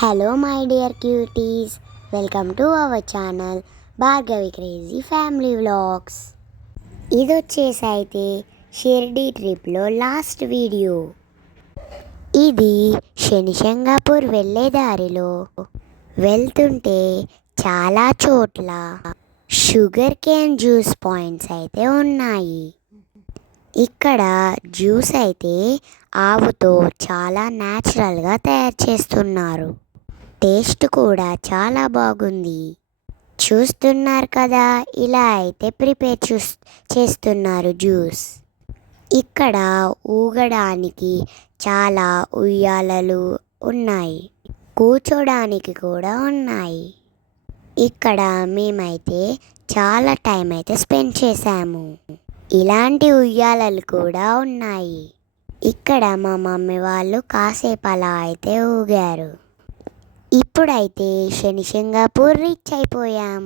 Hello my dear cuties, welcome to our channel Bhargavi crazy family vlogs. ఇది వచ్చేసి అయితే షిర్డీ ట్రిప్లో లాస్ట్ వీడియో. ఇది శనిశంగాపూర్ వెళ్ళే దారిలో వెళ్తుంటే చాలా చోట్ల షుగర్ కేన్ జ్యూస్ పాయింట్స్ అయితే ఉన్నాయి. ఇక్కడ జ్యూస్ అయితే ఆవుతో చాలా న్యాచురల్గా తయారు చేస్తున్నారు. టేస్ట్ కూడా చాలా బాగుంది. చూస్తున్నారు కదా, ఇలా అయితే ప్రిపేర్ చేస్తున్నారు జ్యూస్. ఇక్కడ ఊగడానికి చాలా ఉయ్యాలలు ఉన్నాయి, కూర్చోడానికి కూడా ఉన్నాయి. ఇక్కడ మేమైతే చాలా టైం అయితే స్పెండ్ చేశాము. ఇలాంటి ఉయ్యాలలు కూడా ఉన్నాయి. ఇక్కడ మా మమ్మీ వాళ్ళు కాసేపు అలా అయితే ఊగారు. ఇప్పుడైతే శనిశంగాపూర్ రీచ్ అయిపోయాం.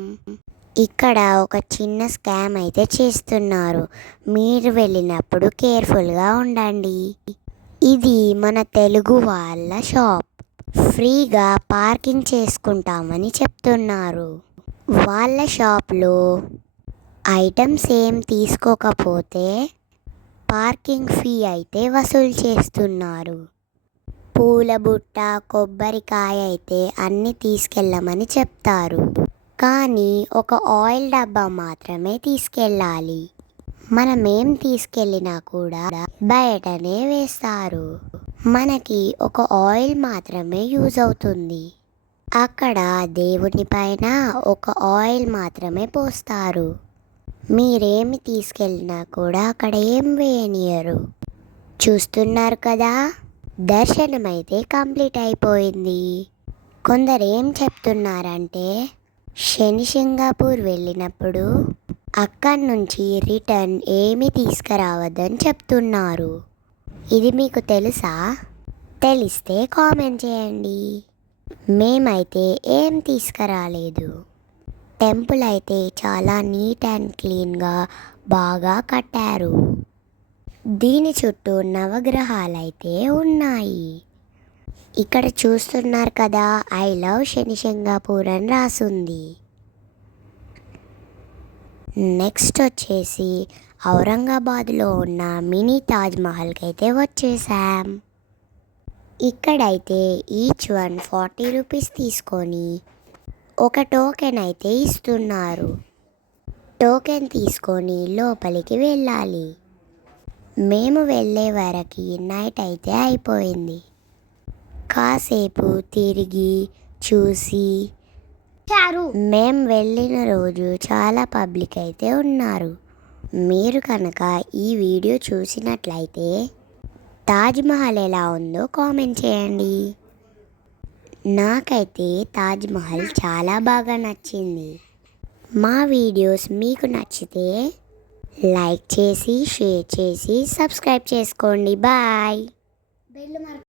ఇక్కడ ఒక చిన్న స్కామ్ అయితే చేస్తున్నారు. మీరు వెళ్ళినప్పుడు కేర్ఫుల్గా ఉండండి. ఇది మన తెలుగు వాళ్ళ షాప్. ఫ్రీగా పార్కింగ్ చేసుకుంటామని చెప్తున్నారు. వాళ్ళ షాప్లో ఐటమ్స్ ఏం తీసుకోకపోతే పార్కింగ్ ఫీ అయితే వసూలు చేస్తున్నారు. పూల బుట్ట, కొబ్బరికాయ అయితే అన్నీ తీసుకెళ్ళమని చెప్తారు. కానీ ఒక ఆయిల్ డబ్బా మాత్రమే తీసుకెళ్ళాలి. మనం ఏం తీసుకెళ్ళినా కూడా బయటనే వేస్తారు. మనకి ఒక ఆయిల్ మాత్రమే యూజ్ అవుతుంది. అక్కడ దేవుని పైన ఒక ఆయిల్ మాత్రమే పోస్తారు. మీరేమి తీసుకెళ్ళినా కూడా అక్కడ ఏం వేయనియరు. చూస్తున్నారు కదా, దర్శనం అయితే కంప్లీట్ అయిపోయింది. కొందరు ఏం చెప్తున్నారంటే శనిశంగాపూర్ వెళ్ళినప్పుడు అక్కడి నుంచి రిటర్న్ ఏమీ తీసుకురావద్దని చెప్తున్నారు. ఇది మీకు తెలుసా? తెలిస్తే కామెంట్ చేయండి. మేమైతే ఏం తీసుకురాలేదు. టెంపుల్ అయితే చాలా నీట్ అండ్ క్లీన్గా బాగా కట్టారు. దీని చుట్టూ నవగ్రహాలైతే ఉన్నాయి. ఇక్కడ చూస్తున్నారు కదా, ఐ లవ్ శనిశంగాపూర్ అని రాసుంది. నెక్స్ట్ వచ్చేసి ఔరంగాబాద్లో ఉన్న మినీ తాజ్ మహల్కి అయితే వచ్చేసాం. ఇక్కడైతే ఈచ్ 140 రూపీస్ తీసుకొని ఒక టోకెన్ అయితే ఇస్తున్నారు. టోకెన్ తీసుకొని లోపలికి వెళ్ళాలి. మేము వెళ్ళే వరకు నైట్ అయితే అయిపోయింది. కాసేపు తిరిగి చూసి మేము వెళ్ళిన రోజు చాలా పబ్లిక్ అయితే ఉన్నారు. మీరు కనుక ఈ వీడియో చూసినట్లయితే తాజ్మహల్ ఎలా ఉందో కామెంట్ చేయండి. నాకైతే తాజ్మహల్ చాలా బాగా నచ్చింది. మా వీడియోస్ మీకు నచ్చితే లైక్ చేసి, షేర్ చేసి, సబ్స్క్రైబ్ చేసుకోండి. బాయ్.